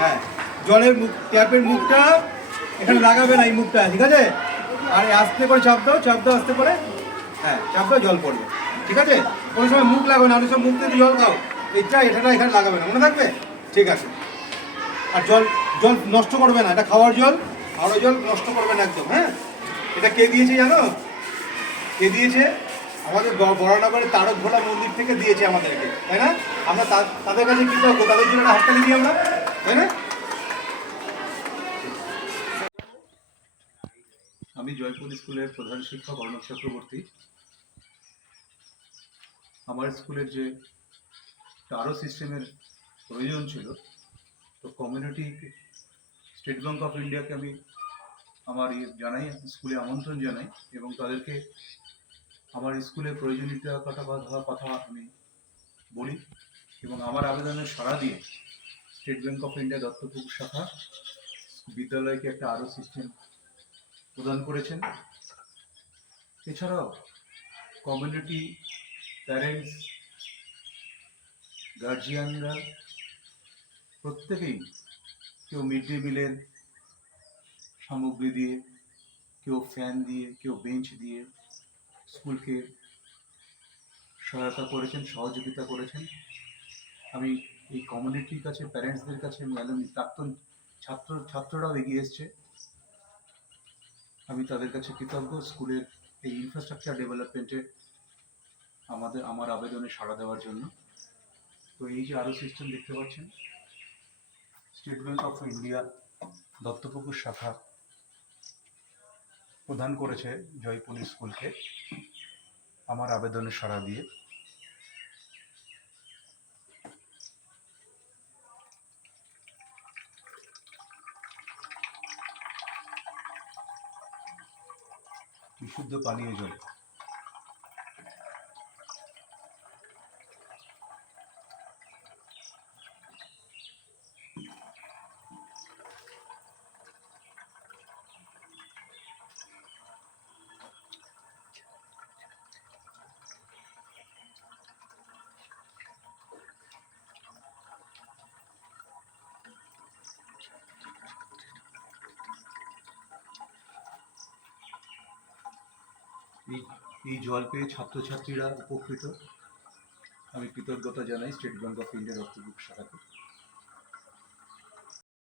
হ্যাঁ, জলের মুখ, ট্যাপের মুখটা এখানে লাগাবে না, এই মুখটা, ঠিক আছে? আর আস্তে করে চাপ দাও, আস্তে করে, হ্যাঁ চাপ দাও, জল পড়বে, ঠিক আছে? কোনো সময় মুখ লাগাবে না, অনেক সময় মুখ দিয়ে জল খাও, এটা এখানে লাগাবে না, মনে থাকবে? ঠিক আছে। আর জল জল নষ্ট করবে না, এটা খাওয়ার জল, আরও জল নষ্ট করবে না একদম, হ্যাঁ? এটা কে দিয়েছে জানো? কে দিয়েছে? আমাদের বড়নগরের তারক ভোলা মন্দির থেকে দিয়েছে আমাদেরকে, তাই না? আমরা তাদের কাছে কৃতজ্ঞ, তাদের জন্য হাততালি দিই আমরা, তাই না? আমি জয়পুর স্কুলের প্রধান শিক্ষক অর্ণব চক্রবর্তী। আমার স্কুলের যে টারো সিস্টেমের প্রয়োজন ছিল, তো কমিউনিটি স্টেট ব্যাংক অফ ইন্ডিয়াকে আমি আমার জানাই, স্কুলে আমন্ত্রণ জানাই এবং তাদেরকে আমার স্কুলের প্রয়োজনীয়তার কথা আমি বলি এবং আমার আবেদনের সাড়া দিয়ে state Bank of India Duttapukur শাখা বিদ্যালয়কে একটা আরও সিস্টেম প্রদান করেছেন। এছাড়াও কমিউনিটি, প্যারেন্টস, গার্জিয়ানরা প্রত্যেকেই কেউ মিড ডে মিলের সামগ্রী দিয়ে, কেউ ফ্যান দিয়ে, কেউ বেঞ্চ দিয়ে স্কুলকে সহায়তা করেছেন, সহযোগিতা করেছেন। আমি এই কমিউনিটির কাছে, প্যারেন্টসদের কাছে, প্রাক্তন ছাত্ররাও এগিয়ে এসছে, আমি তাদের কাছে কৃতজ্ঞ স্কুলের এই ইনফ্রাস্ট্রাকচার ডেভেলপমেন্টে আমার আবেদনে সাড়া দেওয়ার জন্য। তো এই যে আরও সিস্টেম দেখতে পাচ্ছেন, state Bank of India Duttapukur শাখা প্রদান করেছে জয়পুর স্কুলকে আমার আবেদনে সাড়া দিয়ে। বিশুদ্ধ পানীয় জল। এই জল পেয়ে ছাত্রছাত্রীরা উপকৃত। আমি কৃতজ্ঞতা জানাই State Bank of India Dattapukur শাখাকে।